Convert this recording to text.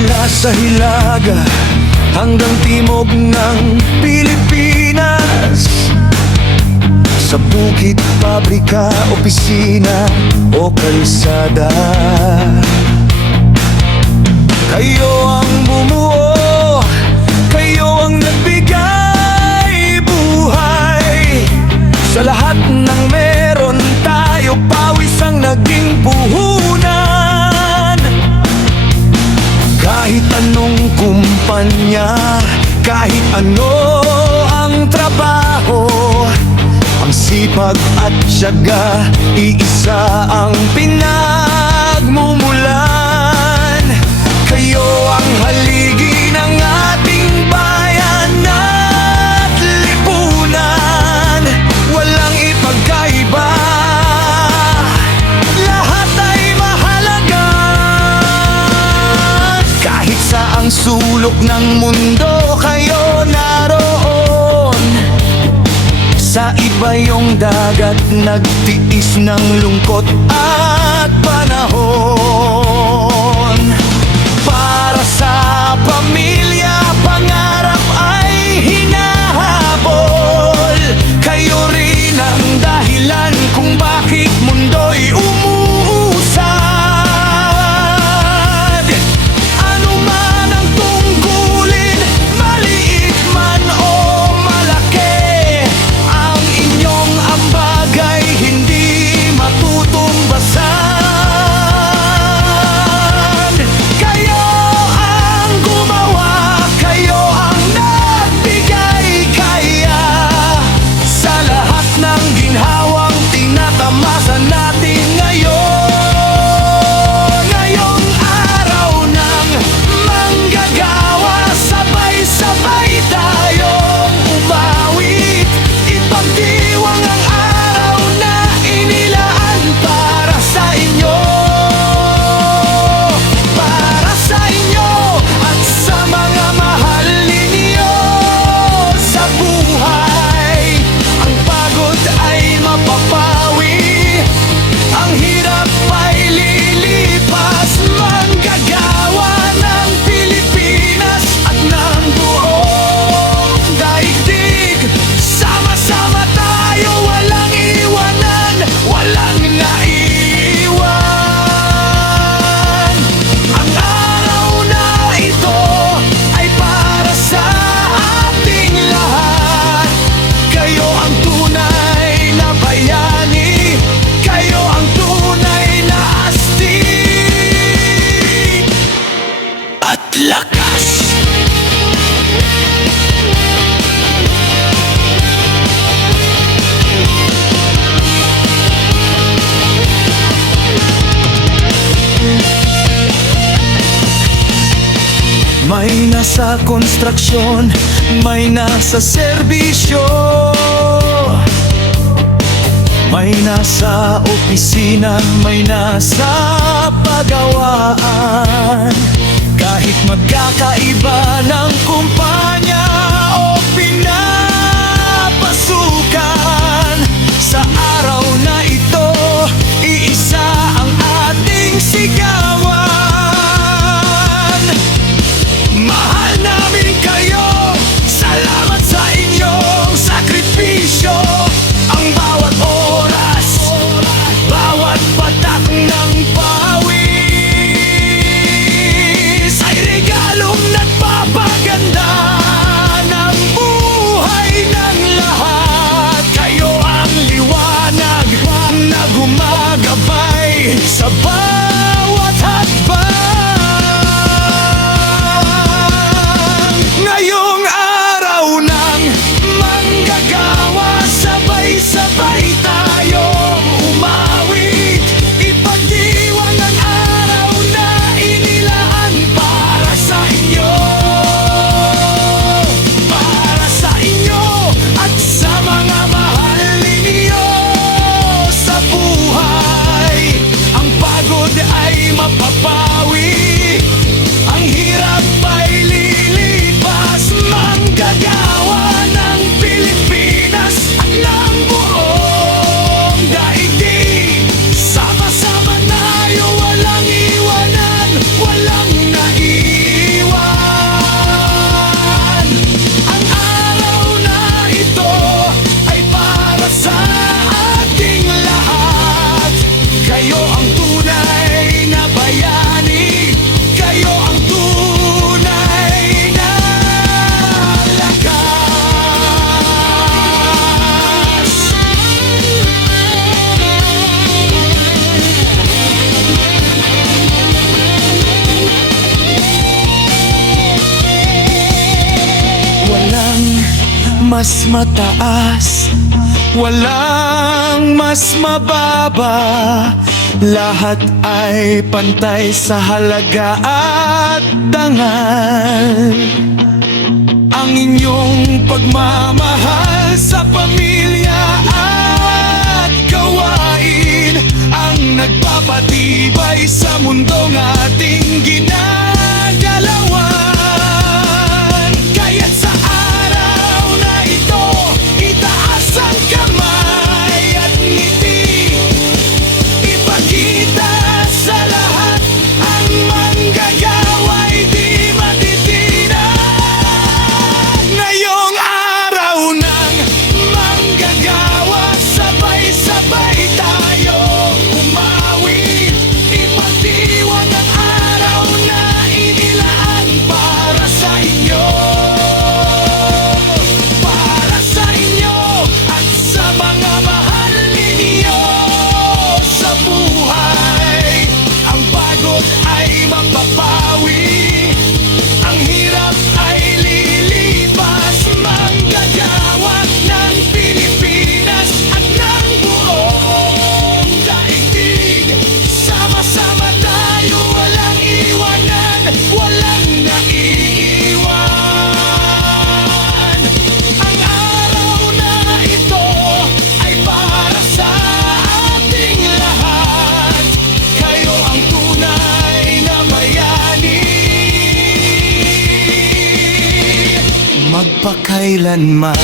Mula sa hilaga hanggang timog ng Pilipinas, sa bukid, pabrika, opisina o kalsada, kayo ang bumuo, kayo ang nagbigay buhay. Sa lahat ng meron tayo, pawis ang naging puhunan. Kahit anong kumpanya, kahit ano ang trabaho, ang sipag at tiyaga, iisa ang pinagmumulan. Kayo ang haligi ng ating bayan at lipunan. Walang ipagkaiba, lahat ay mahalaga. Kahit saang sulok ng mundo kayo naroon, sa iba yung dagat nagtiis ng lungkot at panahon. Para sa pamilya, pangarap ay hinahabol. Kayo rin ang dahilan kung bakit mundo'y umuusad. Ano man ang tungkulin, maliit man o malaki, ang inyong ambag ay hindi matutumbasan. Kayo ang gumawa, kayo ang nagbigay kaya sa lahat ng ginhawang tinatamasa natin ngayon. Ngayong araw ng manggagawa, sabay-sabay tayong umawit. Ipagdiwang ang araw na inilaan para sa inyo, para sa inyo at sa mga mahal ninyo sa buhay. Ang pagod ay mapapawi, ang hirap ay lilipas. Manggagawa ng Pilipinas at ng buong daigdig, sama-sama tayo, walang iwanan, walang naiwan. Ang araw na ito ay para sa ating lahat. Kayo ang tunay na bayani, kayo ang tunay na astig at lakas. May nasa konstruksyon, may nasa serbisyo, may nasa opisina, may nasa pagawaan. Kahit magkakaiba ng kumpanya o pinapasukan, sa araw na ito, iisa ang ating sigawan. Mahal namin kayo, salamat sa inyong sakripisyo. Ang bawat oras, bawat patak ng pawis ay regalong nagpapaganda. mas mataas, walang mas mababa. Lahat ay pantay sa halaga at dangal. Ang inyong pagmamahal sa pamilya at gawain ang nagpapatibay sa mundong ating ginagalawan. Kaya't sa araw na ito, itaas ang kamay at ngiti. Ipakita sa lahat ang manggagawa'y di matitinag. Ngayong araw ng manggagawa, sabay-sabay tayong umawit. Ipagdiwang ang araw na inilaan para sa inyo, para sa inyo at sa mga mahal ninyo sa buhay. Ang pagod ay mapapawi, ang hirap ay lilipas. Manggagawa ng Pilipinas at ng buong daigdig. Sama-sama tayo, walang iwanan, walang naiiwan. Ang araw na ito ay para sa ating lahat. Kayo ang tunay na bayani. Magpakailanman